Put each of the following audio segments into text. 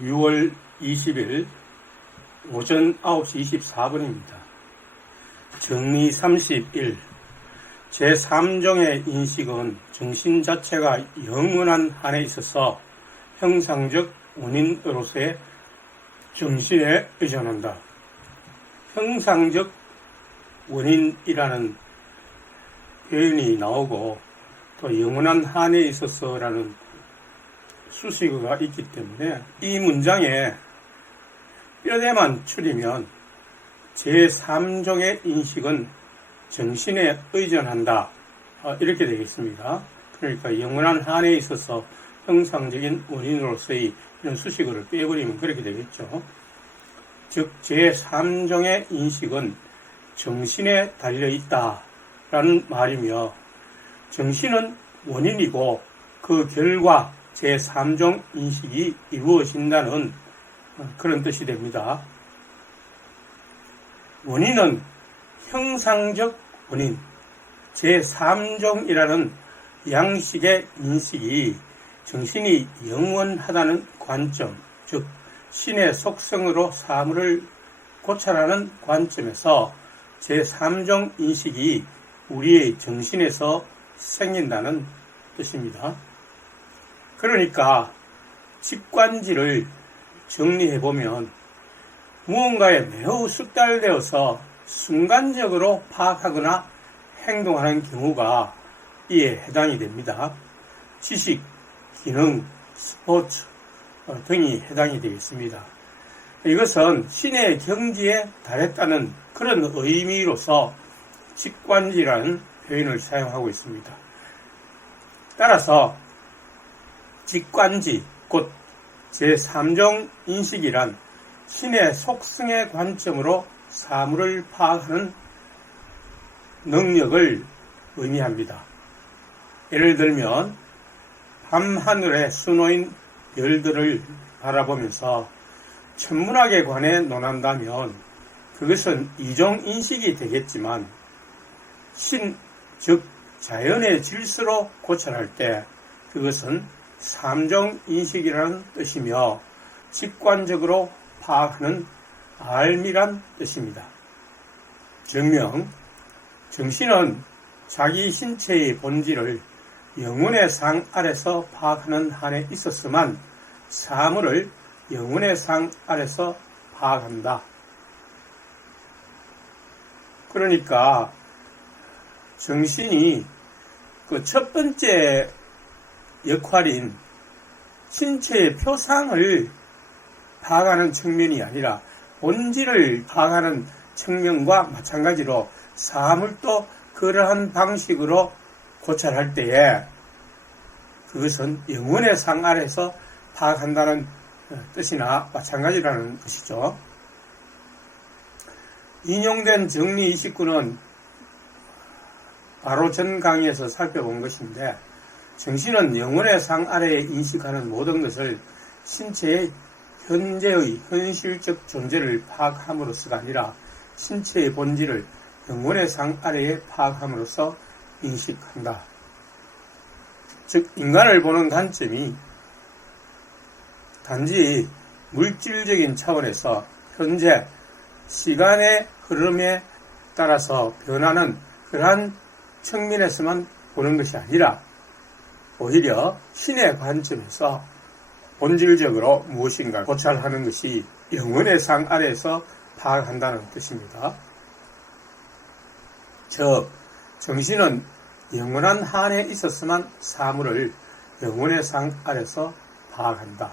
6월 20일 오전 9시 24분입니다. 정리 31. 제3종의 인식은 정신 자체가 영원한 한에 있어서 형상적 원인으로서의 정신에 의존한다. 형상적 원인이라는 표현이 나오고 또 영원한 한에 있어서라는 수식어가 있기 때문에 이 문장에 뼈대만 추리면 제3종의 인식은 정신에 의존한다, 이렇게 되겠습니다. 그러니까 영원한 한에 있어서 형상적인 원인으로서의 이런 수식어를 빼버리면 그렇게 되겠죠. 즉 제3종의 인식은 정신에 달려있다라는 말이며, 정신은 원인이고 그 결과 제3종 인식이 이루어진다는 그런 뜻이 됩니다. 원인은 형상적 원인, 제3종이라는 양식의 인식이 정신이 영원하다는 관점, 즉 신의 속성으로 사물을 고찰하는 관점에서 제3종 인식이 우리의 정신에서 생긴다는 뜻입니다. 그러니까 직관지를 정리해보면 무언가에 매우 숙달되어서 순간적으로 파악하거나 행동하는 경우가 이에 해당이 됩니다. 지식, 기능, 스포츠 등이 해당이 되겠습니다. 이것은 신의 경지에 달했다는 그런 의미로서 직관지라는 표현을 사용하고 있습니다. 따라서 직관지, 곧 제3종 인식이란 신의 속성의 관점으로 사물을 파악하는 능력을 의미합니다. 예를 들면 밤하늘에 수놓인 별들을 바라보면서 천문학에 관해 논한다면 그것은 이종 인식이 되겠지만 신, 즉 자연의 질서로 고찰할 때 그것은 3종 인식이라는 뜻이며 직관적으로 파악하는 알미란 뜻입니다. 증명, 정신은 자기 신체의 본질을 영혼의 상 아래서 파악하는 한에 있었으만 사물을 영혼의 상 아래서 파악한다. 그러니까 정신이 그 첫 번째 역할인 신체의 표상을 파악하는 측면이 아니라 본질을 파악하는 측면과 마찬가지로 사물도 그러한 방식으로 고찰할 때에 그것은 영혼의 상 아래서 파악한다는 뜻이나 마찬가지라는 것이죠. 인용된 정리 29는 바로 전 강의에서 살펴본 것인데, 정신은 영혼의 상 아래에 인식하는 모든 것을 신체의 현재의 현실적 존재를 파악함으로써가 아니라 신체의 본질을 영혼의 상 아래에 파악함으로써 인식한다. 즉 인간을 보는 관점이 단지 물질적인 차원에서 현재 시간의 흐름에 따라서 변하는 그러한 측면에서만 보는 것이 아니라 오히려 신의 관점에서 본질적으로 무엇인가 고찰하는 것이 영혼의 상 아래에서 파악한다는 뜻입니다. 즉 정신은 영원한 한에 있었으면 사물을 영혼의 상 아래서 파악한다.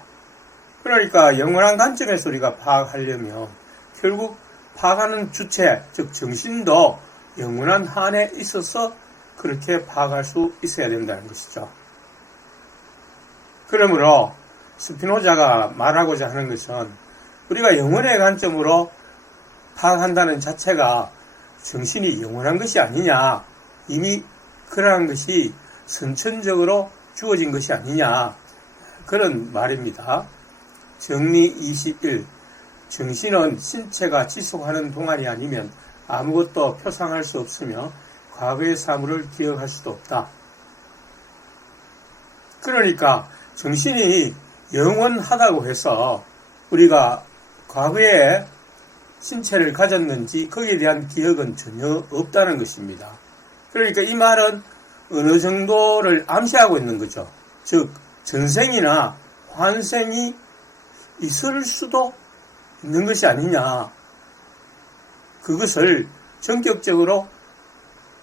그러니까 영원한 관점에서 우리가 파악하려면 결국 파악하는 주체, 즉 정신도 영원한 한에 있어서 그렇게 파악할 수 있어야 된다는 것이죠. 그러므로 스피노자가 말하고자 하는 것은 우리가 영혼의 관점으로 파악한다는 자체가 정신이 영원한 것이 아니냐, 이미 그러한 것이 선천적으로 주어진 것이 아니냐, 그런 말입니다. 정리 21. 정신은 신체가 지속하는 동안이 아니면 아무것도 표상할 수 없으며 과거의 사물을 기억할 수도 없다. 그러니까 정신이 영원하다고 해서 우리가 과거에 신체를 가졌는지 거기에 대한 기억은 전혀 없다는 것입니다. 그러니까 이 말은 어느 정도를 암시하고 있는 거죠. 즉 전생이나 환생이 있을 수도 있는 것이 아니냐. 그것을 전격적으로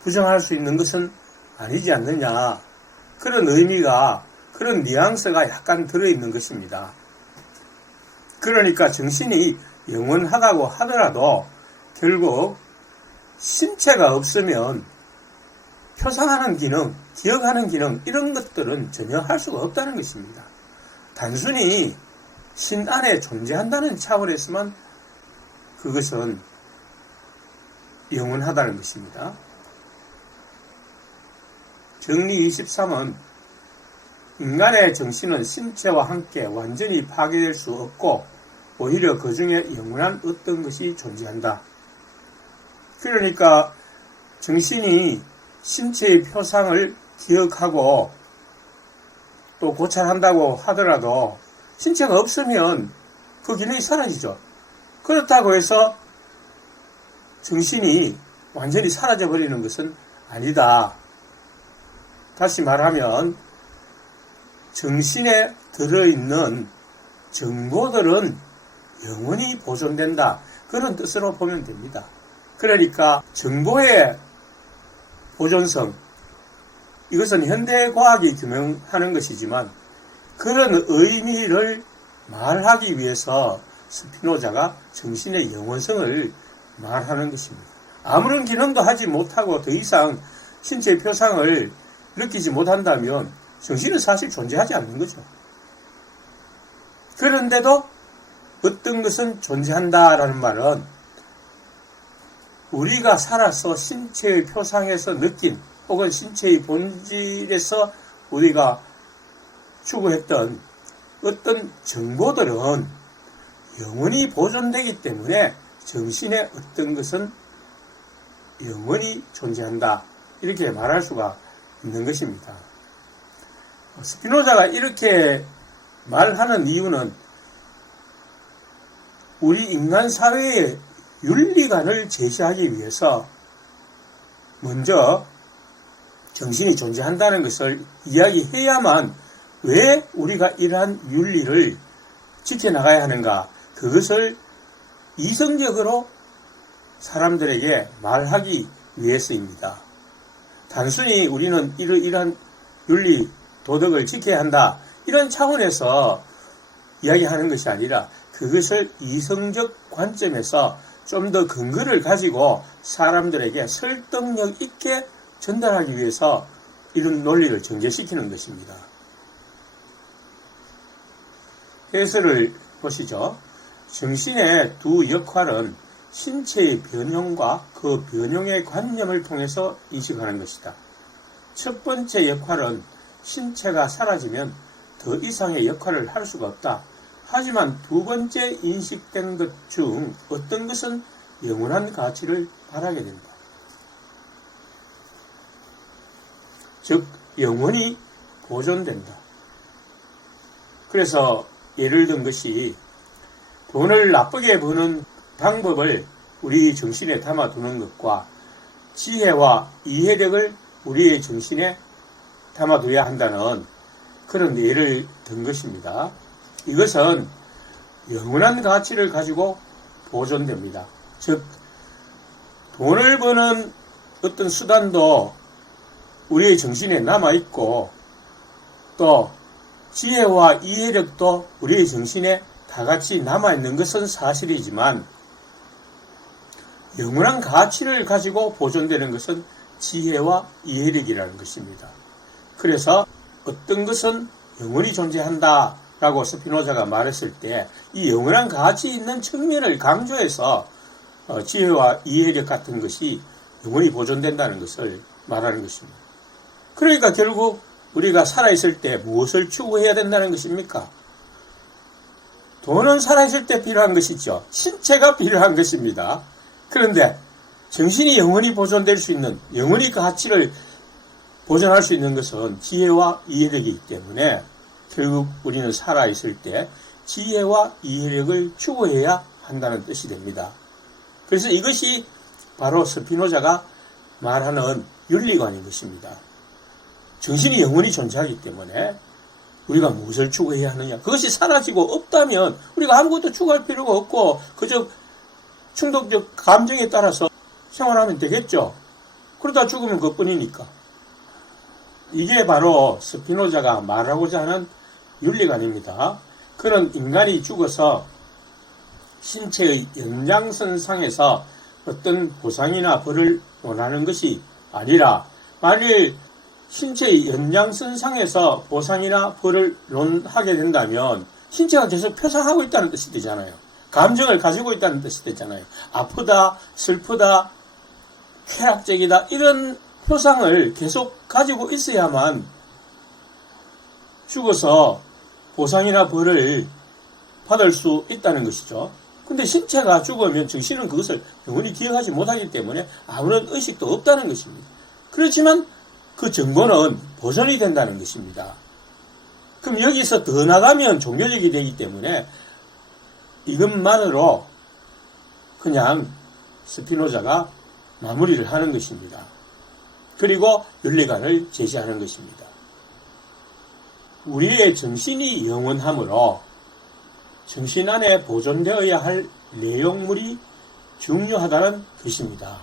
부정할 수 있는 것은 아니지 않느냐. 그런 의미가, 그런 뉘앙스가 약간 들어있는 것입니다. 그러니까 정신이 영원하다고 하더라도 결국 신체가 없으면 표상하는 기능, 기억하는 기능 이런 것들은 전혀 할 수가 없다는 것입니다. 단순히 신 안에 존재한다는 차원에서만 그것은 영원하다는 것입니다. 정리 23은 인간의 정신은 신체와 함께 완전히 파괴될 수 없고 오히려 그 중에 영원한 어떤 것이 존재한다. 그러니까 정신이 신체의 표상을 기억하고 또 고찰한다고 하더라도 신체가 없으면 그 기능이 사라지죠. 그렇다고 해서 정신이 완전히 사라져버리는 것은 아니다. 다시 말하면 정신에 들어있는 정보들은 영원히 보존된다. 그런 뜻으로 보면 됩니다. 그러니까 정보의 보존성, 이것은 현대과학이 규명하는 것이지만 그런 의미를 말하기 위해서 스피노자가 정신의 영원성을 말하는 것입니다. 아무런 기능도 하지 못하고 더 이상 신체의 표상을 느끼지 못한다면 정신은 사실 존재하지 않는 거죠. 그런데도 어떤 것은 존재한다라는 말은 우리가 살아서 신체의 표상에서 느낀 혹은 신체의 본질에서 우리가 추구했던 어떤 정보들은 영원히 보존되기 때문에 정신의 어떤 것은 영원히 존재한다. 이렇게 말할 수가 있는 것입니다. 스피노자가 이렇게 말하는 이유는 우리 인간 사회의 윤리관을 제시하기 위해서 먼저 정신이 존재한다는 것을 이야기해야만 왜 우리가 이러한 윤리를 지켜나가야 하는가, 그것을 이성적으로 사람들에게 말하기 위해서입니다. 단순히 우리는 이러한 윤리, 도덕을 지켜야 한다, 이런 차원에서 이야기하는 것이 아니라 그것을 이성적 관점에서 좀 더 근거를 가지고 사람들에게 설득력 있게 전달하기 위해서 이런 논리를 전개시키는 것입니다. 해설을 보시죠. 정신의 두 역할은 신체의 변형과 그 변형의 관념을 통해서 인식하는 것이다. 첫 번째 역할은 신체가 사라지면 더 이상의 역할을 할 수가 없다. 하지만 두 번째 인식된 것 중 어떤 것은 영원한 가치를 바라게 된다. 즉 영원히 보존된다. 그래서 예를 든 것이 돈을 나쁘게 버는 방법을 우리 정신에 담아두는 것과 지혜와 이해력을 우리의 정신에 담아둬야 한다는 그런 예를 든 것입니다. 이것은 영원한 가치를 가지고 보존됩니다. 즉 돈을 버는 어떤 수단도 우리의 정신에 남아있고 또 지혜와 이해력도 우리의 정신에 다같이 남아있는 것은 사실이지만 영원한 가치를 가지고 보존되는 것은 지혜와 이해력이라는 것입니다. 그래서 어떤 것은 영원히 존재한다 라고 스피노자가 말했을 때 이 영원한 가치 있는 측면을 강조해서 지혜와 이해력 같은 것이 영원히 보존된다는 것을 말하는 것입니다. 그러니까 결국 우리가 살아있을 때 무엇을 추구해야 된다는 것입니까? 돈은 살아있을 때 필요한 것이죠. 신체가 필요한 것입니다. 그런데 정신이 영원히 보존될 수 있는, 영원히 가치를 보존할 수 있는 것은 지혜와 이해력이기 때문에 결국 우리는 살아있을 때 지혜와 이해력을 추구해야 한다는 뜻이 됩니다. 그래서 이것이 바로 스피노자가 말하는 윤리관인 것입니다. 정신이 영원히 존재하기 때문에 우리가 무엇을 추구해야 하느냐. 그것이 사라지고 없다면 우리가 아무것도 추구할 필요가 없고 그저 충동적 감정에 따라서 생활하면 되겠죠. 그러다 죽으면 그것뿐이니까. 이게 바로 스피노자가 말하고자 하는 윤리관입니다. 그는 인간이 죽어서 신체의 연장선상에서 어떤 보상이나 벌을 원하는 것이 아니라 만일 신체의 연장선상에서 보상이나 벌을 논하게 된다면 신체가 계속 표상하고 있다는 뜻이 되잖아요. 감정을 가지고 있다는 뜻이 되잖아요. 아프다, 슬프다, 쾌락적이다 이런 표상을 계속 가지고 있어야만 죽어서 보상이나 벌을 받을 수 있다는 것이죠. 근데 신체가 죽으면 정신은 그것을 영원히 기억하지 못하기 때문에 아무런 의식도 없다는 것입니다. 그렇지만 그 정보는 보존이 된다는 것입니다. 그럼 여기서 더 나가면 종교적이 되기 때문에 이것만으로 그냥 스피노자가 마무리를 하는 것입니다. 그리고 윤리관을 제시하는 것입니다. 우리의 정신이 영원하므로 정신 안에 보존되어야 할 내용물이 중요하다는 것입니다.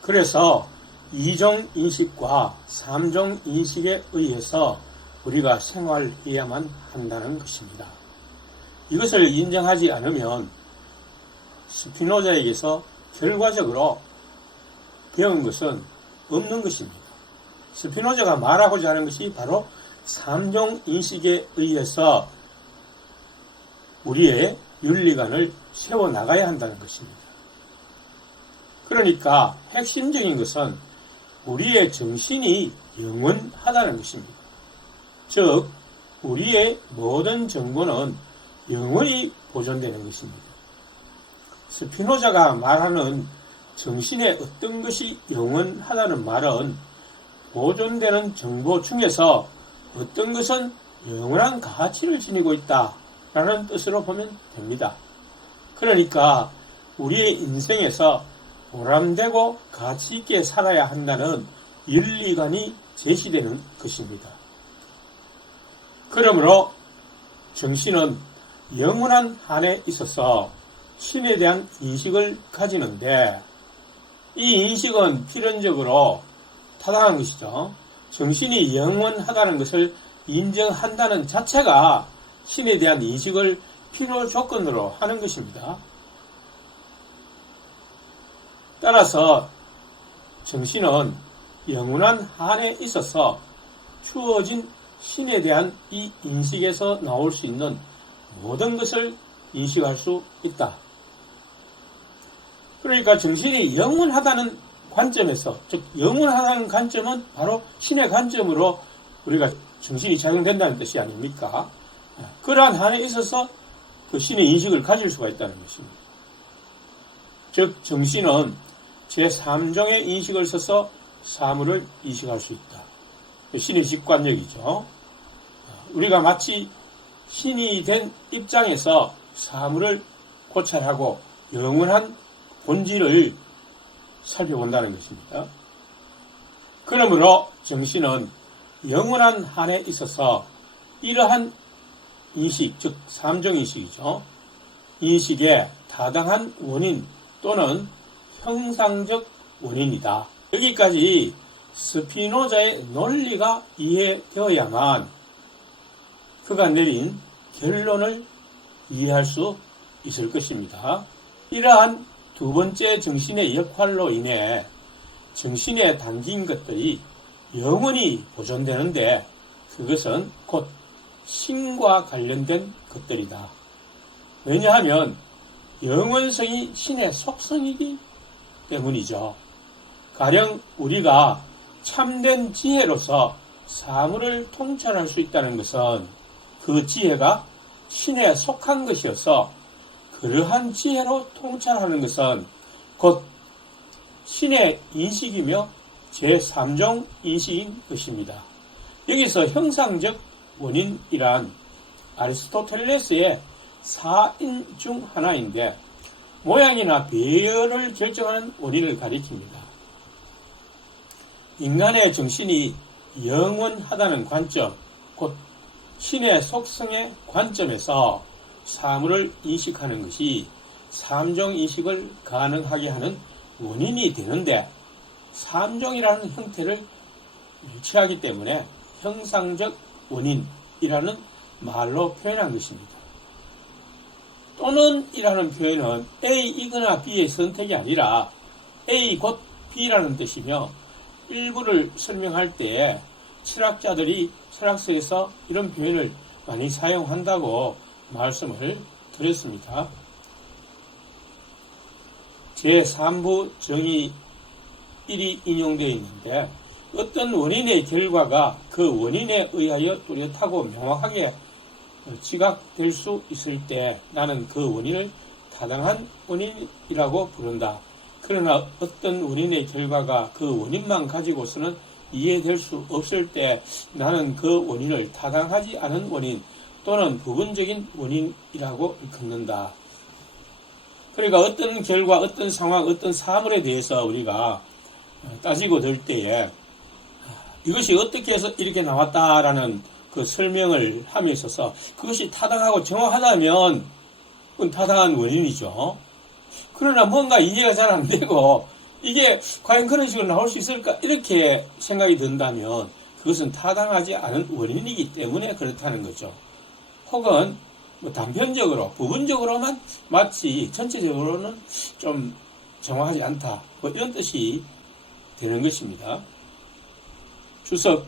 그래서 이종인식과 삼종인식에 의해서 우리가 생활해야만 한다는 것입니다. 이것을 인정하지 않으면 스피노자에게서 결과적으로 배운 것은 없는 것입니다. 스피노자가 말하고자 하는 것이 바로 삼종인식에 의해서 우리의 윤리관을 세워나가야 한다는 것입니다. 그러니까 핵심적인 것은 우리의 정신이 영원하다는 것입니다. 즉 우리의 모든 정보는 영원히 보존되는 것입니다. 스피노자가 말하는 정신의 어떤 것이 영원하다는 말은 보존되는 정보 중에서 어떤 것은 영원한 가치를 지니고 있다라는 뜻으로 보면 됩니다. 그러니까 우리의 인생에서 보람되고 가치 있게 살아야 한다는 윤리관이 제시되는 것입니다. 그러므로 정신은 영원한 한에 있어서 신에 대한 인식을 가지는데 이 인식은 필연적으로 타당한 것이죠. 정신이 영원하다는 것을 인정한다는 자체가 신에 대한 인식을 필요 조건으로 하는 것입니다. 따라서 정신은 영원한 한에 있어서 주어진 신에 대한 이 인식에서 나올 수 있는 모든 것을 인식할 수 있다. 그러니까 정신이 영원하다는 관점에서, 즉 영원하다는 관점은 바로 신의 관점으로 우리가 정신이 작용된다는 뜻이 아닙니까? 그러한 한에 있어서 그 신의 인식을 가질 수가 있다는 것입니다. 즉 정신은 제3종의 인식을 써서 사물을 인식할 수 있다. 신의 직관력이죠. 우리가 마치 신이 된 입장에서 사물을 고찰하고 영원한 본질을 살펴본다는 것입니다. 그러므로 정신은 영원한 한에 있어서 이러한 인식, 즉 삼종인식이죠. 인식의 타당한 원인 또는 형상적 원인이다. 여기까지 스피노자의 논리가 이해되어야만 그가 내린 결론을 이해할 수 있을 것입니다. 이러한 두 번째 정신의 역할로 인해 정신에 담긴 것들이 영원히 보존되는데 그것은 곧 신과 관련된 것들이다. 왜냐하면 영원성이 신의 속성이기 때문이죠. 가령 우리가 참된 지혜로서 사물을 통찰할 수 있다는 것은 그 지혜가 신에 속한 것이어서 그러한 지혜로 통찰하는 것은 곧 신의 인식이며 제3종 인식인 것입니다. 여기서 형상적 원인이란 아리스토텔레스의 사인 중 하나인데 모양이나 배열을 결정하는 원인을 가리킵니다. 인간의 정신이 영원하다는 관점, 곧 신의 속성의 관점에서 사물을 인식하는 것이 삼종인식을 가능하게 하는 원인이 되는데, 삼종이라는 형태를 취하기 때문에 형상적 원인이라는 말로 표현한 것입니다. 또는 이라는 표현은 A이거나 B의 선택이 아니라 A 곧 B라는 뜻이며, 일부를 설명할 때에 철학자들이 철학서에서 이런 표현을 많이 사용한다고 말씀을 드렸습니다. 제3부 정의 1이 인용되어 있는데, 어떤 원인의 결과가 그 원인에 의하여 뚜렷하고 명확하게 지각될 수 있을 때 나는 그 원인을 타당한 원인이라고 부른다. 그러나 어떤 원인의 결과가 그 원인만 가지고서는 이해될 수 없을 때 나는 그 원인을 타당하지 않은 원인 또는 부분적인 원인이라고 일컫는다. 그러니까 어떤 결과, 어떤 상황, 어떤 사물에 대해서 우리가 따지고 들 때에 이것이 어떻게 해서 이렇게 나왔다라는 그 설명을 함에 있어서 그것이 타당하고 정확하다면 그건 타당한 원인이죠. 그러나 뭔가 이해가 잘 안 되고 이게 과연 그런 식으로 나올 수 있을까 이렇게 생각이 든다면 그것은 타당하지 않은 원인이기 때문에 그렇다는 거죠. 혹은 뭐 단편적으로 부분적으로만 마치 전체적으로는 좀 정확하지 않다 뭐 이런 뜻이 되는 것입니다. 주석,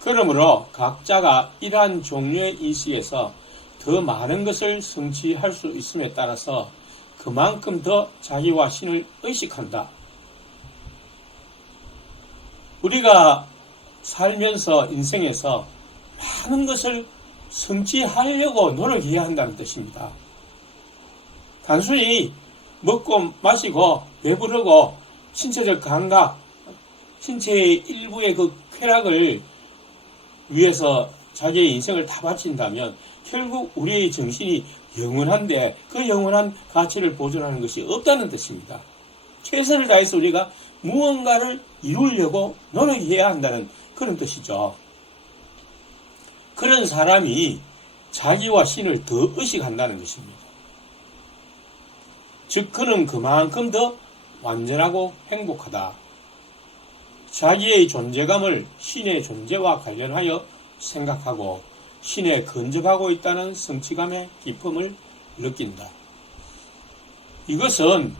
그러므로 각자가 이러한 종류의 인식에서 더 많은 것을 성취할 수 있음에 따라서 그만큼 더 자기와 신을 의식한다. 우리가 살면서 인생에서 많은 것을 성취하려고 노력해야 한다는 뜻입니다. 단순히 먹고 마시고 배부르고 신체적 감각, 신체의 일부의 그 쾌락을 위해서 자기의 인생을 다 바친다면 결국 우리의 정신이 영원한데 그 영원한 가치를 보존하는 것이 없다는 뜻입니다. 최선을 다해서 우리가 무언가를 이루려고 노력해야 한다는 그런 뜻이죠. 그런 사람이 자기와 신을 더 의식한다는 것입니다. 즉 그는 그만큼 더 완전하고 행복하다. 자기의 존재감을 신의 존재와 관련하여 생각하고 신에 근접하고 있다는 성취감의 기쁨을 느낀다. 이것은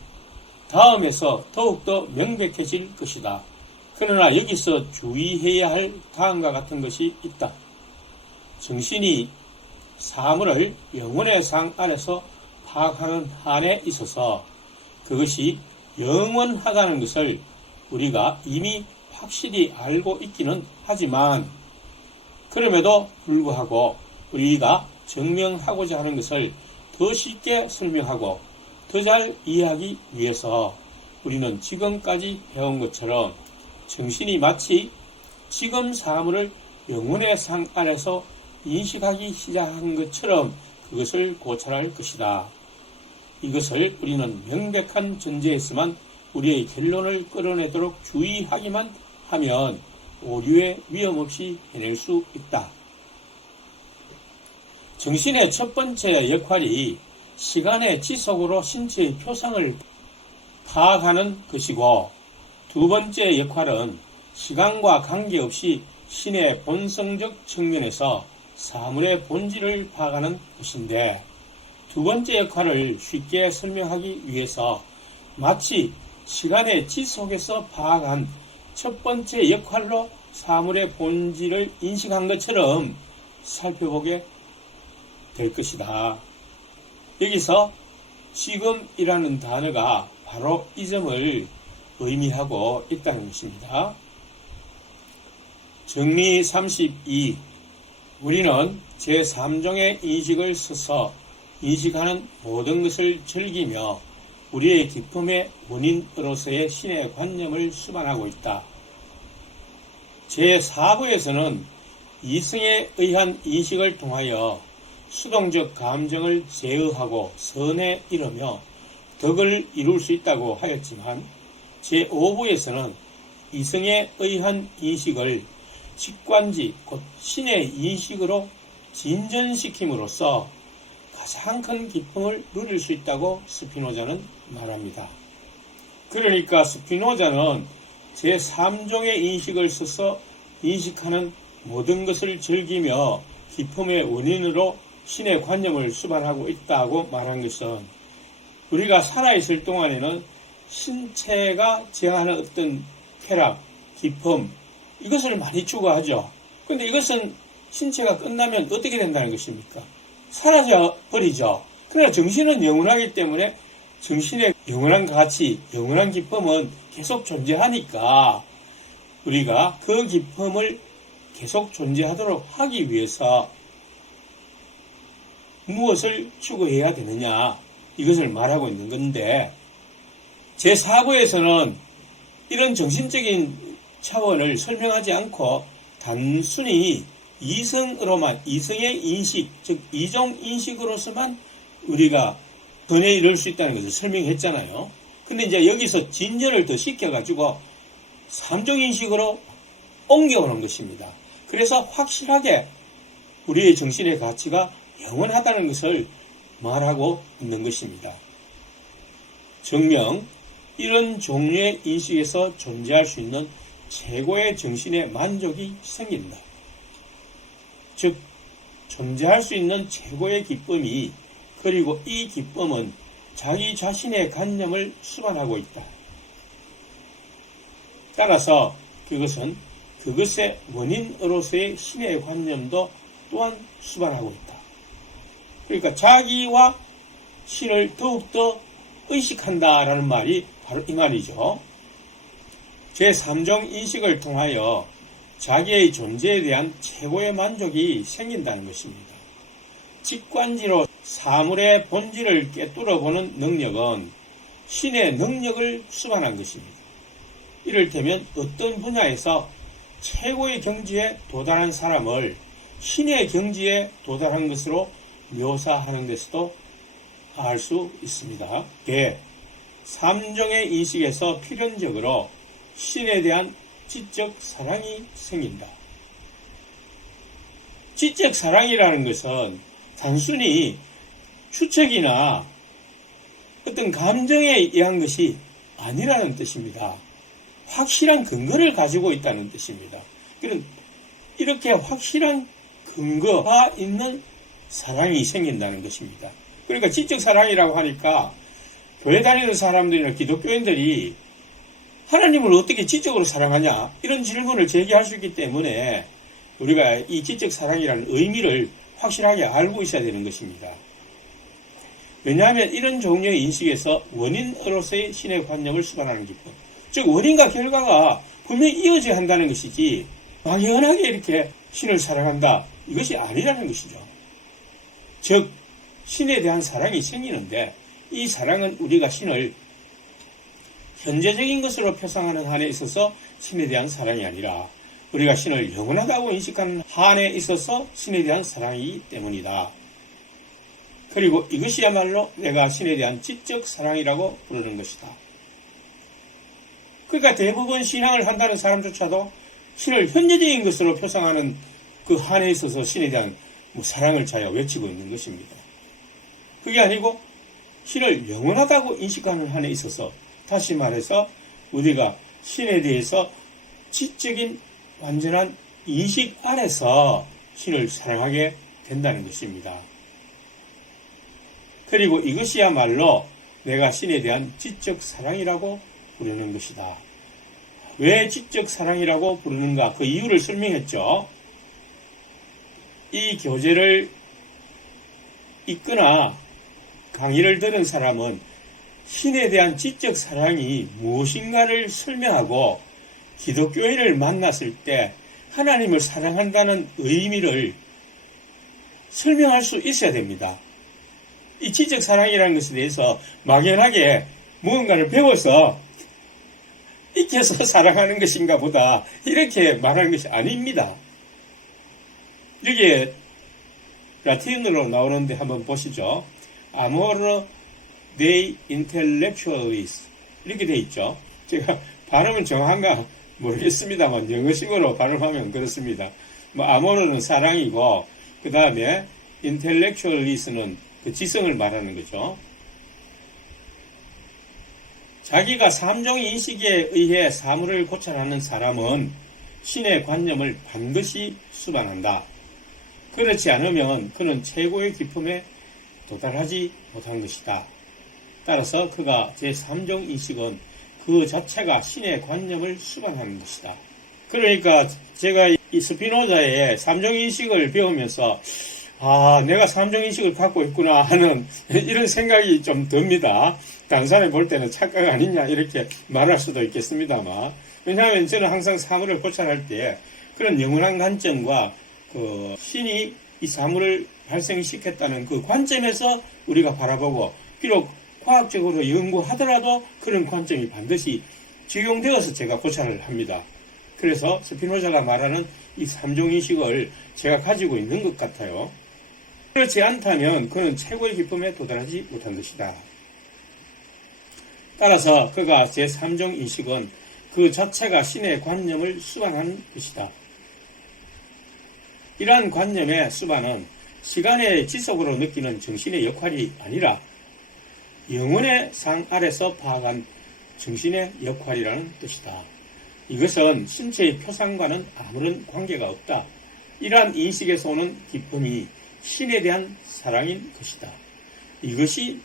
다음에서 더욱더 명백해질 것이다. 그러나 여기서 주의해야 할 다음과 같은 것이 있다. 정신이 사물을 영혼의 상 안에서 파악하는 한에 있어서 그것이 영원하다는 것을 우리가 이미 확실히 알고 있기는 하지만 그럼에도 불구하고 우리가 증명하고자 하는 것을 더 쉽게 설명하고 더 잘 이해하기 위해서 우리는 지금까지 배운 것처럼 정신이 마치 지금 사물을 영혼의 상 안에서 인식하기 시작한 것처럼 그것을 고찰할 것이다. 이것을 우리는 명백한 전제에서만 우리의 결론을 끌어내도록 주의하기만 하면 오류의 위험 없이 해낼 수 있다. 정신의 첫 번째 역할이 시간의 지속으로 신체의 표상을 파악하는 것이고 두 번째 역할은 시간과 관계없이 신의 본성적 측면에서 사물의 본질을 파악하는 것인데 두 번째 역할을 쉽게 설명하기 위해서 마치 시간의 지속에서 파악한 첫 번째 역할로 사물의 본질을 인식한 것처럼 살펴보게 될 것이다. 여기서 지금이라는 단어가 바로 이 점을 의미하고 있다는 것입니다. 정리 32. 우리는 제3종의 인식을 써서 인식하는 모든 것을 즐기며 우리의 기쁨의 원인으로서의 신의 관념을 수반하고 있다. 제4부에서는 이성에 의한 인식을 통하여 수동적 감정을 제어하고 선에 이르며 덕을 이룰 수 있다고 하였지만 제5부에서는 이성에 의한 인식을 직관지 곧 신의 인식으로 진전시킴으로써 가장 큰 기쁨을 누릴 수 있다고 스피노자는 말합니다. 그러니까 스피노자는 제3종의 인식을 써서 인식하는 모든 것을 즐기며 기쁨의 원인으로 신의 관념을 수반하고 있다고 말한 것은 우리가 살아있을 동안에는 신체가 제한하는 어떤 쾌락, 기쁨 이것을 많이 추구하죠. 그런데 이것은 신체가 끝나면 어떻게 된다는 것입니까? 사라져 버리죠. 그러나 정신은 영원하기 때문에 정신의 영원한 가치, 영원한 기쁨은 계속 존재하니까 우리가 그 기쁨을 계속 존재하도록 하기 위해서 무엇을 추구해야 되느냐 이것을 말하고 있는 건데 제4부에서는 이런 정신적인 차원을 설명하지 않고 단순히 이성으로만 이성의 인식 즉 이종 인식으로서만 우리가 선에 이룰 수 있다는 것을 설명했잖아요. 근데 이제 여기서 진전을 더 시켜가지고 3종 인식으로 옮겨오는 것입니다. 그래서 확실하게 우리의 정신의 가치가 영원하다는 것을 말하고 있는 것입니다. 정녕 이런 종류의 인식에서 존재할 수 있는 최고의 정신의 만족이 생긴다. 즉 존재할 수 있는 최고의 기쁨이 그리고 이 기쁨은 자기 자신의 관념을 수반하고 있다. 따라서 그것은 그것의 원인으로서의 신의 관념도 또한 수반하고 있다. 그러니까 자기와 신을 더욱더 의식한다라는 말이 바로 이 말이죠. 제3종 인식을 통하여 자기의 존재에 대한 최고의 만족이 생긴다는 것입니다. 직관지로 사물의 본질을 꿰뚫어보는 능력은 신의 능력을 수반한 것입니다. 이를테면 어떤 분야에서 최고의 경지에 도달한 사람을 신의 경지에 도달한 것으로 묘사하는 데서도 알 수 있습니다. 3종의 인식에서 필연적으로 신에 대한 지적 사랑이 생긴다. 지적 사랑이라는 것은 단순히 추측이나 어떤 감정에 의한 것이 아니라는 뜻입니다. 확실한 근거를 가지고 있다는 뜻입니다. 이렇게 확실한 근거가 있는 사랑이 생긴다는 것입니다. 그러니까 지적 사랑이라고 하니까 교회 다니는 사람들이나 기독교인들이 하나님을 어떻게 지적으로 사랑하냐 이런 질문을 제기할 수 있기 때문에 우리가 이 지적 사랑이라는 의미를 확실하게 알고 있어야 되는 것입니다. 왜냐하면 이런 종류의 인식에서 원인으로서의 신의 관념을 수반하는 기쁨, 즉 원인과 결과가 분명히 이어져야 한다는 것이지 막연하게 이렇게 신을 사랑한다 이것이 아니라는 것이죠. 즉 신에 대한 사랑이 생기는데 이 사랑은 우리가 신을 현재적인 것으로 표상하는 한에 있어서 신에 대한 사랑이 아니라 우리가 신을 영원하다고 인식하는 한에 있어서 신에 대한 사랑이기 때문이다. 그리고 이것이야말로 내가 신에 대한 지적 사랑이라고 부르는 것이다. 그러니까 대부분 신앙을 한다는 사람조차도 신을 현재적인 것으로 표상하는 그 한에 있어서 신에 대한 사랑을 자기가 외치고 있는 것입니다. 그게 아니고 신을 영원하다고 인식하는 한에 있어서 다시 말해서 우리가 신에 대해서 지적인 완전한 인식 안에서 신을 사랑하게 된다는 것입니다. 그리고 이것이야말로 내가 신에 대한 지적 사랑이라고 부르는 것이다. 왜 지적 사랑이라고 부르는가? 그 이유를 설명했죠. 이 교재를 읽거나 강의를 들은 사람은 신에 대한 지적 사랑이 무엇인가를 설명하고 기독교인을 만났을 때 하나님을 사랑한다는 의미를 설명할 수 있어야 됩니다. 이 지적 사랑이라는 것에 대해서 막연하게 무언가를 배워서 익혀서 사랑하는 것인가 보다 이렇게 말하는 것이 아닙니다. 여기에 라틴어로 나오는데 한번 보시죠. Amor dei intellectualis 이렇게 돼 있죠. 제가 발음은 정한가 모르겠습니다만 영어식으로 발음하면 그렇습니다. 뭐 아모르는 사랑이고 그 다음에 intellectualis는 그 지성을 말하는 거죠. 자기가 삼종 인식에 의해 사물을 고찰하는 사람은 신의 관념을 반드시 수반한다. 그렇지 않으면 그는 최고의 기품에 도달하지 못한 것이다. 따라서 그가 제3종 인식은 그 자체가 신의 관념을 수반하는 것이다. 그러니까 제가 이 스피노자의 3종 인식을 배우면서 내가 3종 인식을 갖고 있구나 하는 이런 생각이 좀 듭니다. 다른 사람이 볼 때는 착각 아니냐 이렇게 말할 수도 있겠습니다만, 왜냐하면 저는 항상 사물을 고찰할 때 그런 영원한 관점과 그 신이 이 사물을 발생시켰다는 그 관점에서 우리가 바라보고, 비록 과학적으로 연구하더라도 그런 관점이 반드시 적용되어서 제가 고찰을 합니다. 그래서 스피노자가 말하는 이 3종 인식을 제가 가지고 있는 것 같아요. 그렇지 않다면 그는 최고의 기쁨에 도달하지 못한 것이다. 따라서 그가 제3종 인식은 그 자체가 신의 관념을 수반한 것이다. 이러한 관념의 수반은 시간의 지속으로 느끼는 정신의 역할이 아니라 영혼의 상 아래서 파악한 정신의 역할이라는 뜻이다. 이것은 신체의 표상과는 아무런 관계가 없다. 이러한 인식에서 오는 기쁨이 신에 대한 사랑인 것이다. 이것이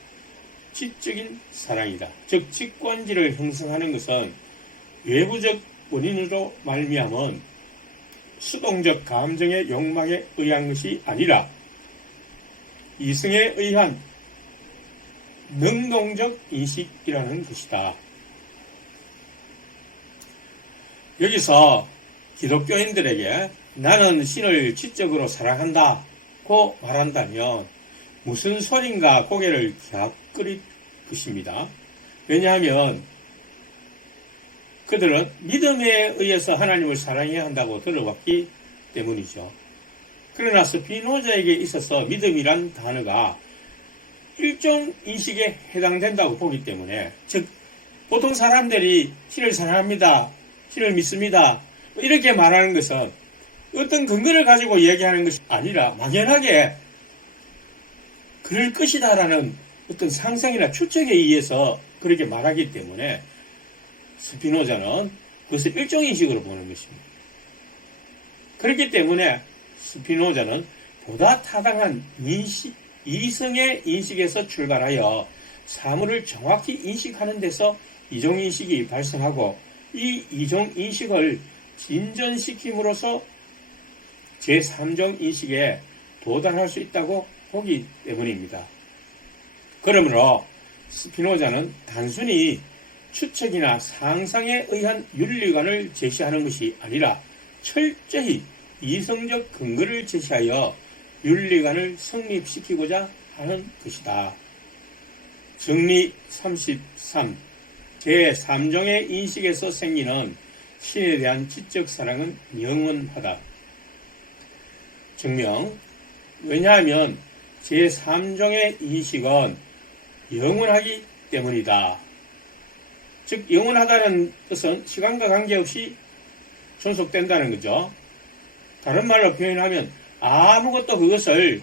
지적인 사랑이다. 즉 직관지를 형성하는 것은 외부적 원인으로 말미암은 수동적 감정의 욕망에 의한 것이 아니라 이성에 의한 능동적 인식이라는 것이다. 여기서 기독교인들에게 나는 신을 지적으로 사랑한다고 말한다면 무슨 소린가 고개를 갸웃거릴 것입니다. 왜냐하면 그들은 믿음에 의해서 하나님을 사랑해야 한다고 들어왔기 때문이죠. 그러나 스피노자에게 있어서 믿음이란 단어가 일종 인식에 해당된다고 보기 때문에, 즉 보통 사람들이 신을 사랑합니다, 신을 믿습니다 이렇게 말하는 것은 어떤 근거를 가지고 얘기하는 것이 아니라 막연하게 그럴 것이다라는 어떤 상상이나 추측에 의해서 그렇게 말하기 때문에 스피노자는 그것을 일종인식으로 보는 것입니다. 그렇기 때문에 스피노자는 보다 타당한 이성의 인식에서 출발하여 사물을 정확히 인식하는 데서 이종인식이 발생하고, 이 이종인식을 진전시킴으로써 제3종 인식에 도달할 수 있다고 보기 때문입니다. 그러므로 스피노자는 단순히 추측이나 상상에 의한 윤리관을 제시하는 것이 아니라 철저히 이성적 근거를 제시하여 윤리관을 성립시키고자 하는 것이다. 정리 33. 제3종의 인식에서 생기는 신에 대한 지적 사랑은 영원하다. 증명. 왜냐하면 제3종의 인식은 영원하기 때문이다. 즉 영원하다는 뜻은 시간과 관계없이 존속된다는 거죠. 다른 말로 표현하면 아무것도 그것을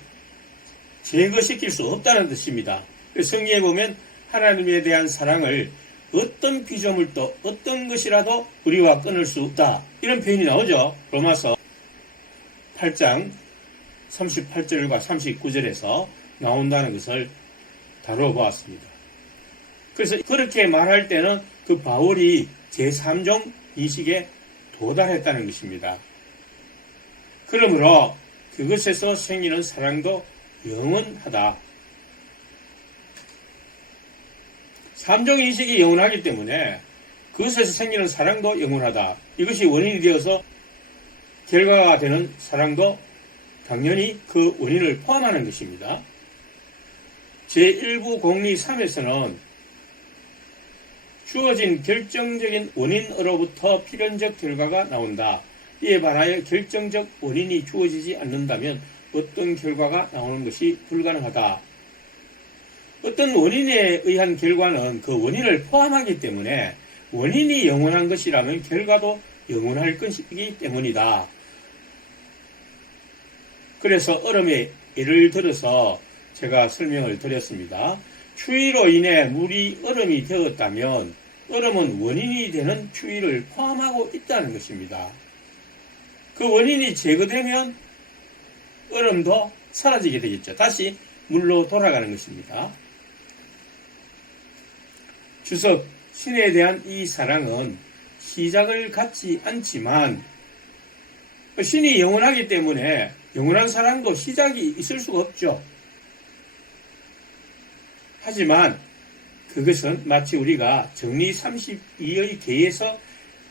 제거시킬 수 없다는 뜻입니다. 성경에 보면 하나님에 대한 사랑을 어떤 피조물도 어떤 것이라도 우리와 끊을 수 없다, 이런 표현이 나오죠. 로마서 8장 38절과 39절에서 나온다는 것을 다뤄보았습니다. 그래서 그렇게 말할 때는 그 바울이 제3종 인식에 도달했다는 것입니다. 그러므로 그것에서 생기는 사랑도 영원하다. 3종 인식이 영원하기 때문에 그것에서 생기는 사랑도 영원하다. 이것이 원인이 되어서 결과가 되는 사랑도 당연히 그 원인을 포함하는 것입니다. 제1부 공리 3에서는 주어진 결정적인 원인으로부터 필연적 결과가 나온다. 이에 반하여 결정적 원인이 주어지지 않는다면 어떤 결과가 나오는 것이 불가능하다. 어떤 원인에 의한 결과는 그 원인을 포함하기 때문에 원인이 영원한 것이라면 결과도 영원할 것이기 때문이다. 그래서 얼음의 예를 들어서 제가 설명을 드렸습니다. 추위로 인해 물이 얼음이 되었다면 얼음은 원인이 되는 추위를 포함하고 있다는 것입니다. 그 원인이 제거되면 얼음도 사라지게 되겠죠. 다시 물로 돌아가는 것입니다. 주석, 신에 대한 이 사랑은 시작을 갖지 않지만 신이 영원하기 때문에 영원한 사랑도 시작이 있을 수가 없죠. 하지만 그것은 마치 우리가 정리 32의 계에서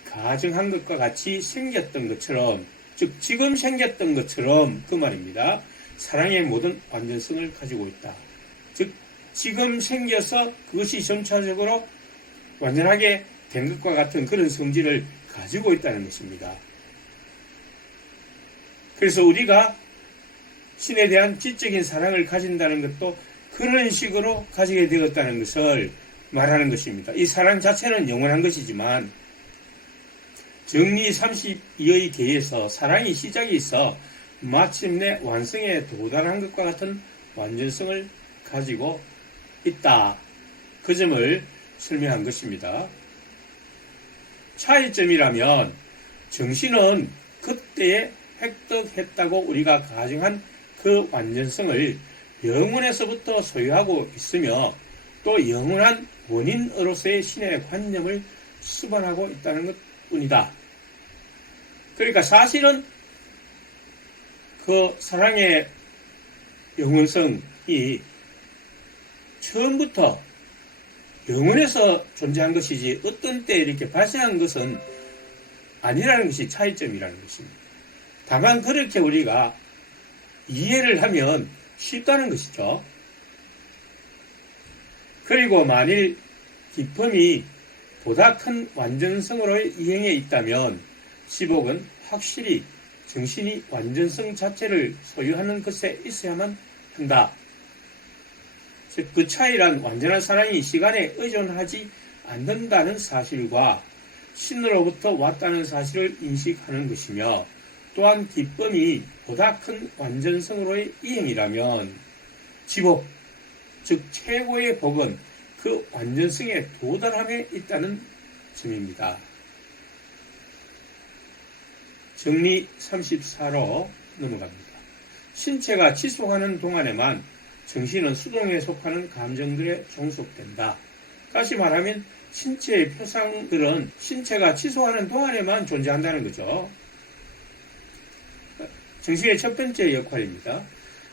가정한 것과 같이 생겼던 것처럼, 즉 지금 생겼던 것처럼 그 말입니다. 사랑의 모든 완전성을 가지고 있다. 즉 지금 생겨서 그것이 점차적으로 완전하게 된 것과 같은 그런 성질을 가지고 있다는 것입니다. 그래서 우리가 신에 대한 지적인 사랑을 가진다는 것도 그런 식으로 가지게 되었다는 것을 말하는 것입니다. 이 사랑 자체는 영원한 것이지만 정리 32의 계에서 사랑이 시작이 있어 마침내 완성에 도달한 것과 같은 완전성을 가지고 있다. 그 점을 설명한 것입니다. 차이점이라면 정신은 그때에 획득했다고 우리가 가정한 그 완전성을 영혼에서부터 소유하고 있으며 또 영원한 원인으로서의 신의 관념을 수반하고 있다는 것뿐이다. 그러니까 사실은 그 사랑의 영원성이 처음부터 영원에서 존재한 것이지 어떤 때 이렇게 발생한 것은 아니라는 것이 차이점이라는 것입니다. 다만 그렇게 우리가 이해를 하면 쉽다는 것이죠. 그리고 만일 기쁨이 보다 큰 완전성으로의 이행에 있다면 지복은 확실히 정신이 완전성 자체를 소유하는 것에 있어야만 한다. 즉 그 차이란 완전한 사랑이 시간에 의존하지 않는다는 사실과 신으로부터 왔다는 사실을 인식하는 것이며 또한 기쁨이 보다 큰 완전성으로의 이행이라면 지복, 즉 최고의 복은 그 완전성에 도달함에 있다는 점입니다. 정리 34로 넘어갑니다. 신체가 지속하는 동안에만 정신은 수동에 속하는 감정들에 종속된다. 다시 말하면 신체의 표상들은 신체가 지속하는 동안에만 존재한다는 거죠. 정신의 첫 번째 역할입니다.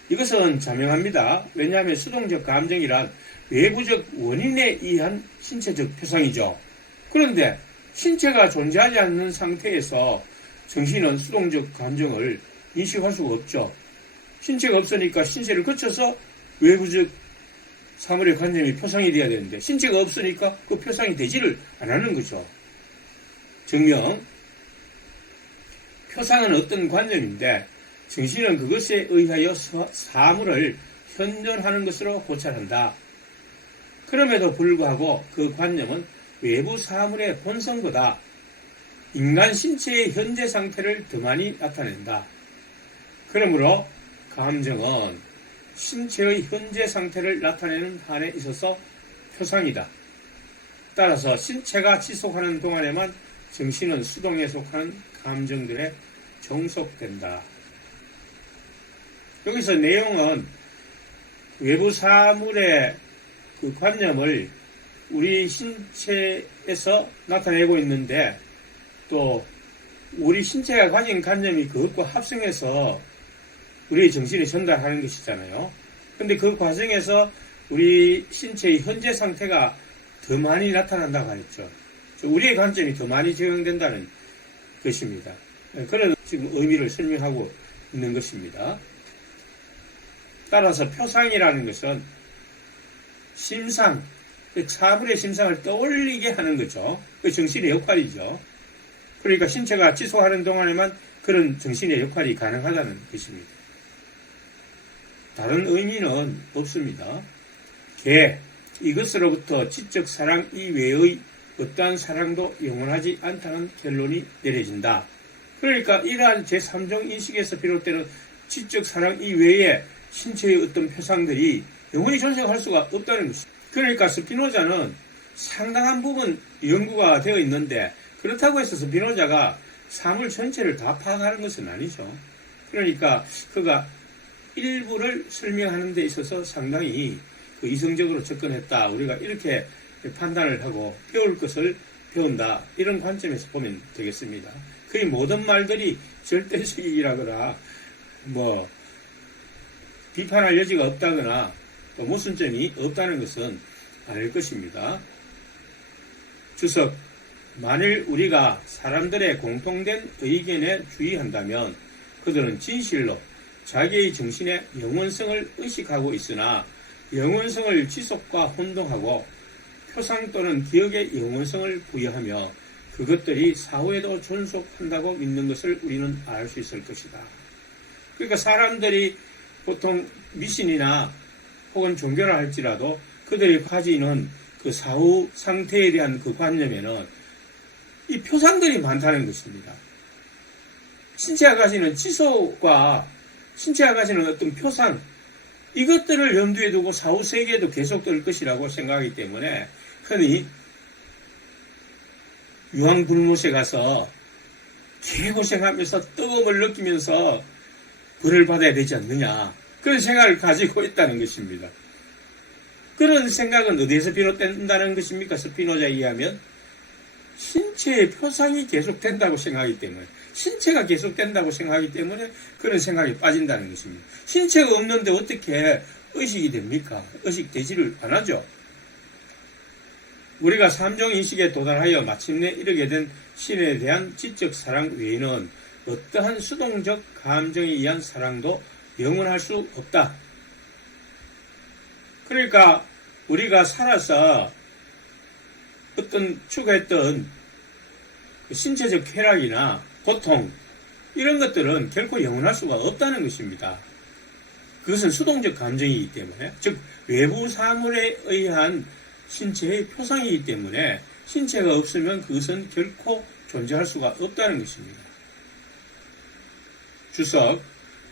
이것은 자명합니다. 왜냐하면 수동적 감정이란 외부적 원인에 의한 신체적 표상이죠. 그런데 신체가 존재하지 않는 상태에서 정신은 수동적 감정을 인식할 수가 없죠. 신체가 없으니까 신체를 거쳐서 외부적 사물의 관념이 표상이 되어야 되는데 신체가 없으니까 그 표상이 되지를 않는 거죠. 정명, 표상은 어떤 관념인데 정신은 그것에 의하여 사물을 현존하는 것으로 고찰한다. 그럼에도 불구하고 그 관념은 외부 사물의 본성보다 인간 신체의 현재 상태를 더 많이 나타낸다. 그러므로 감정은 신체의 현재 상태를 나타내는 한에 있어서 표상이다. 따라서 신체가 지속하는 동안에만 정신은 수동에 속하는 감정들에 종속된다. 여기서 내용은 외부 사물의 그 관념을 우리 신체에서 나타내고 있는데 또 우리 신체가 가진 관념이 그것과 합성해서 우리의 정신에 전달하는 것이잖아요. 근데 그 과정에서 우리 신체의 현재 상태가 더 많이 나타난다고 하였죠. 우리의 관점이 더 많이 적용된다는 것입니다. 그런 지금 의미를 설명하고 있는 것입니다. 따라서 표상이라는 것은 심상, 사물의 심상을 떠올리게 하는 거죠. 그 정신의 역할이죠. 그러니까 신체가 지속하는 동안에만 그런 정신의 역할이 가능하다는 것입니다. 다른 의미는 없습니다. 이것으로부터 지적 사랑 이외의 어떠한 사랑도 영원하지 않다는 결론이 내려진다. 그러니까 이러한 제3종 인식에서 비롯되는 지적 사랑 이외에 신체의 어떤 표상들이 영원히 존재할 수가 없다는 것입니다. 그러니까 스피노자는 상당한 부분 연구가 되어 있는데, 그렇다고 해서 스피노자가 사물 전체를 다 파악하는 것은 아니죠. 그러니까 그가 일부를 설명하는 데 있어서 상당히 이성적으로 접근했다, 우리가 이렇게 판단을 하고 배울 것을 배운다, 이런 관점에서 보면 되겠습니다. 그의 모든 말들이 절대주의라거나 비판할 여지가 없다거나 또 모순점이 없다는 것은 아닐 것입니다. 주석, 만일 우리가 사람들의 공통된 의견에 주의한다면 그들은 진실로 자기의 정신의 영원성을 의식하고 있으나 영원성을 지속과 혼동하고 표상 또는 기억의 영원성을 부여하며 그것들이 사후에도 존속한다고 믿는 것을 우리는 알 수 있을 것이다. 그러니까 사람들이 보통 미신이나 혹은 종교를 할지라도 그들이 가지는 그 사후 상태에 대한 그 관념에는 이 표상들이 많다는 것입니다. 신체가 가지는 지소과 신체가 가지는 어떤 표상, 이것들을 염두에 두고 사후 세계에도 계속될 것이라고 생각하기 때문에, 흔히 유황불못에 가서 개고생하면서 뜨거움을 느끼면서 벌을 받아야 되지 않느냐, 그런 생각을 가지고 있다는 것입니다. 그런 생각은 어디에서 비롯된다는 것입니까? 스피노자에 의하면 신체의 표상이 계속된다고 생각하기 때문에, 신체가 계속된다고 생각하기 때문에 그런 생각이 빠진다는 것입니다. 신체가 없는데 어떻게 의식이 됩니까? 의식되지를 안 하죠. 우리가 삼종인식에 도달하여 마침내 이르게 된 신에 대한 지적 사랑 외에는 어떠한 수동적 감정에 의한 사랑도 영원할 수 없다. 그러니까 우리가 살아서 어떤 추구했던 신체적 쾌락이나 고통, 이런 것들은 결코 영원할 수가 없다는 것입니다. 그것은 수동적 감정이기 때문에, 즉 외부 사물에 의한 신체의 표상이기 때문에 신체가 없으면 그것은 결코 존재할 수가 없다는 것입니다. 주석,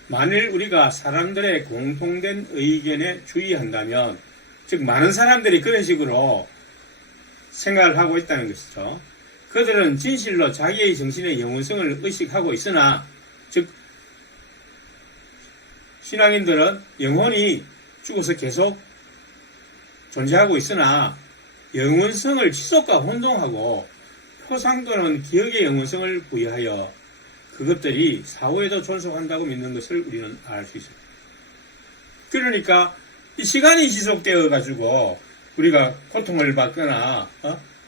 만일 우리가 사람들의 공통된 의견에 주의한다면, 즉 많은 사람들이 그런 식으로 생각을 하고 있다는 것이죠. 그들은 진실로 자기의 정신의 영원성을 의식하고 있으나, 즉 신앙인들은 영혼이 죽어서 계속 존재하고 있으나 영원성을 지속과 혼동하고 표상 또는 기억의 영원성을 부여하여 그것들이 사후에도 존속한다고 믿는 것을 우리는 알 수 있습니다. 그러니까 이 시간이 지속되어 가지고 우리가 고통을 받거나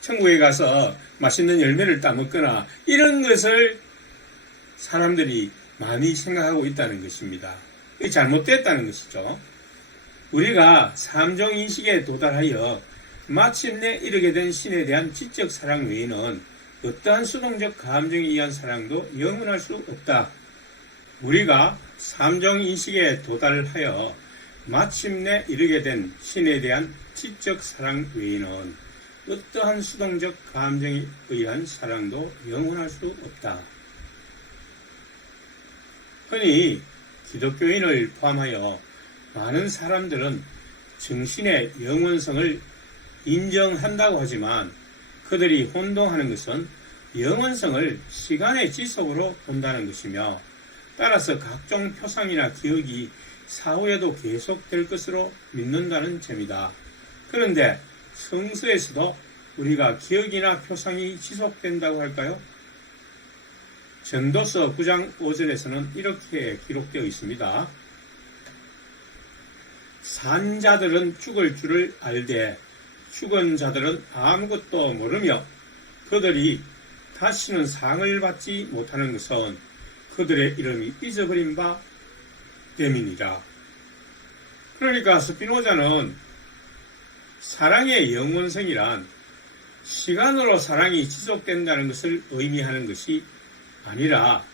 천국에 가서 맛있는 열매를 따먹거나 이런 것을 사람들이 많이 생각하고 있다는 것입니다. 이게 잘못됐다는 것이죠. 우리가 삼종인식에 도달하여 마침내 이르게 된 신에 대한 지적 사랑 외에는 어떠한 수동적 감정에 의한 사랑도 영원할 수 없다. 우리가 삼종인식에 도달하여 마침내 이르게 된 신에 대한 지적 사랑 외에는 어떠한 수동적 감정에 의한 사랑도 영원할 수 없다. 흔히 기독교인을 포함하여 많은 사람들은 정신의 영원성을 인정한다고 하지만 그들이 혼동하는 것은 영원성을 시간의 지속으로 본다는 것이며, 따라서 각종 표상이나 기억이 사후에도 계속될 것으로 믿는다는 점이다. 그런데 성서에서도 우리가 기억이나 표상이 지속된다고 할까요? 전도서 9장 5절에서는 이렇게 기록되어 있습니다. 산 자들은 죽을 줄을 알되 죽은 자들은 아무것도 모르며 그들이 다시는 상을 받지 못하는 것은 그들의 이름이 잊어버린 바 됨이니라. 그러니까 스피노자는 사랑의 영원성이란 시간으로 사랑이 지속된다는 것을 의미하는 것이 아니라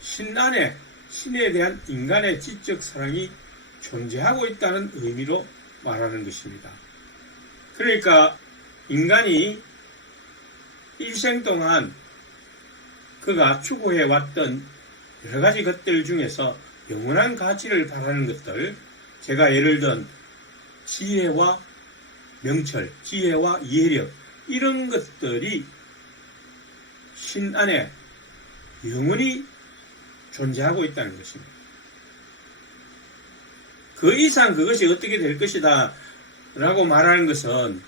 신에 대한 인간의 지적 사랑이 존재하고 있다는 의미로 말하는 것입니다. 그러니까 인간이 일생 동안 그가 추구해왔던 여러 가지 것들 중에서 영원한 가치를 바라는 것들, 제가 예를 든 지혜와 명철, 지혜와 이해력, 이런 것들이 신 안에 영원히 존재하고 있다는 것입니다. 그 이상 그것이 어떻게 될 것이다 라고 말하는 것은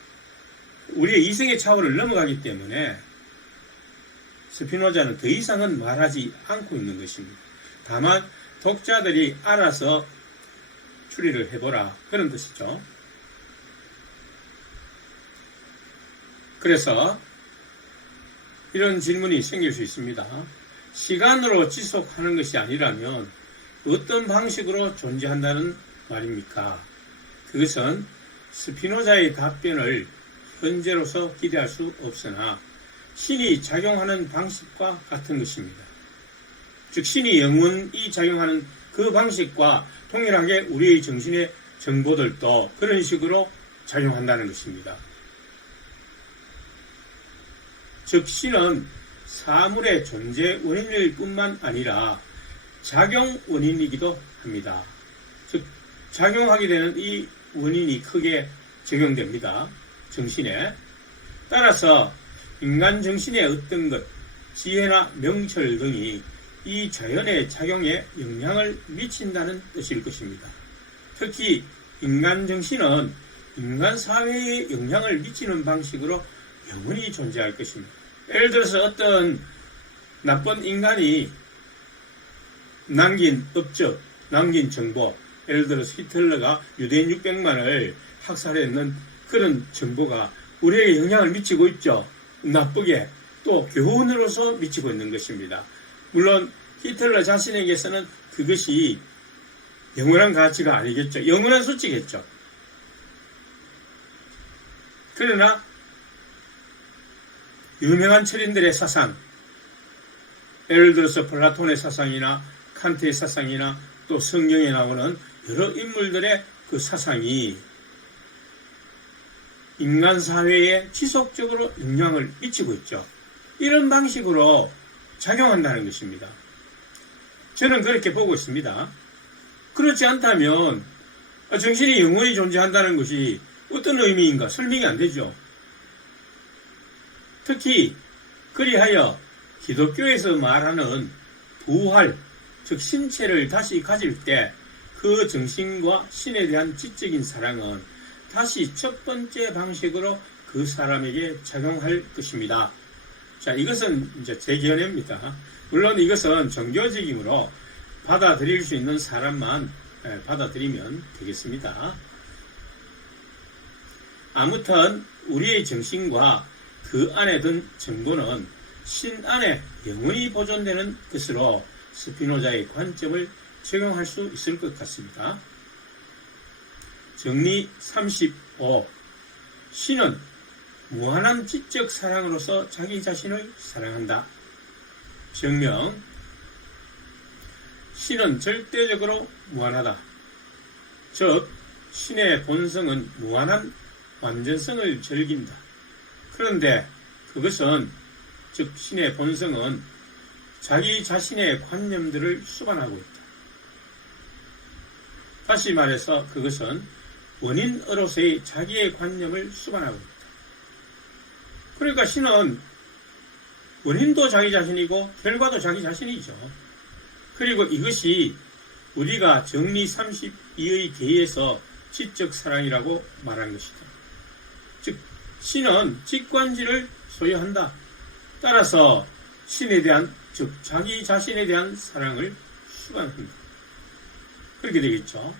우리의 이성의 차원을 넘어가기 때문에 스피노자는 더 이상은 말하지 않고 있는 것입니다. 다만 독자들이 알아서 추리를 해보라, 그런 뜻이죠. 그래서 이런 질문이 생길 수 있습니다. 시간으로 지속하는 것이 아니라면 어떤 방식으로 존재한다는 말입니까? 그것은 스피노자의 답변을 현재로서 기대할 수 없으나 신이 작용하는 방식과 같은 것입니다. 즉 신이 영원히 작용하는 그 방식과 동일하게 우리의 정신의 정보들도 그런 식으로 작용한다는 것입니다. 즉 신은 사물의 존재 원인일 뿐만 아니라 작용 원인이기도 합니다. 즉 작용하게 되는 이 원인이 크게 적용됩니다. 정신에. 따라서 인간 정신의 어떤 것, 지혜나 명철 등이 이 자연의 작용에 영향을 미친다는 뜻일 것입니다. 특히 인간 정신은 인간 사회에 영향을 미치는 방식으로 영원히 존재할 것입니다. 예를 들어서 어떤 나쁜 인간이 남긴 업적, 남긴 정보, 예를 들어서 히틀러가 유대인 600만을 학살했는 그런 정보가 우리에게 영향을 미치고 있죠. 나쁘게 또 교훈으로서 미치고 있는 것입니다. 물론 히틀러 자신에게서는 그것이 영원한 가치가 아니겠죠. 영원한 수치겠죠. 그러나 유명한 철인들의 사상, 예를 들어서 플라톤의 사상이나 칸트의 사상이나 또 성경에 나오는 여러 인물들의 그 사상이 인간 사회에 지속적으로 영향을 미치고 있죠. 이런 방식으로 작용한다는 것입니다. 저는 그렇게 보고 있습니다. 그렇지 않다면 정신이 영원히 존재한다는 것이 어떤 의미인가 설명이 안 되죠. 특히 그리하여 기독교에서 말하는 부활, 즉 신체를 다시 가질 때 그 정신과 신에 대한 지적인 사랑은 다시 첫 번째 방식으로 그 사람에게 작용할 것입니다. 자, 이것은 이제 제 견해입니다. 물론 이것은 종교적이므로 받아들일 수 있는 사람만 받아들이면 되겠습니다. 아무튼 우리의 정신과 그 안에 든 정보는 신 안에 영원히 보존되는 것으로 스피노자의 관점을 적용할 수 있을 것 같습니다. 정리 35. 신은 무한한 지적 사랑으로서 자기 자신을 사랑한다. 증명. 신은 절대적으로 무한하다. 즉 신의 본성은 무한한 완전성을 즐긴다. 그런데 그것은 즉 신의 본성은 자기 자신의 관념들을 수반하고 있다. 다시 말해서 그것은 원인으로서의 자기의 관념을 수반하고 있다. 그러니까 신은 원인도 자기 자신이고 결과도 자기 자신이죠. 그리고 이것이 우리가 정리 32의 계에서 지적 사랑이라고 말한 것이다. 즉 신은 직관지를 소유한다. 따라서 신에 대한, 즉 자기 자신에 대한 사랑을 수반합니다. 그렇게 되겠죠.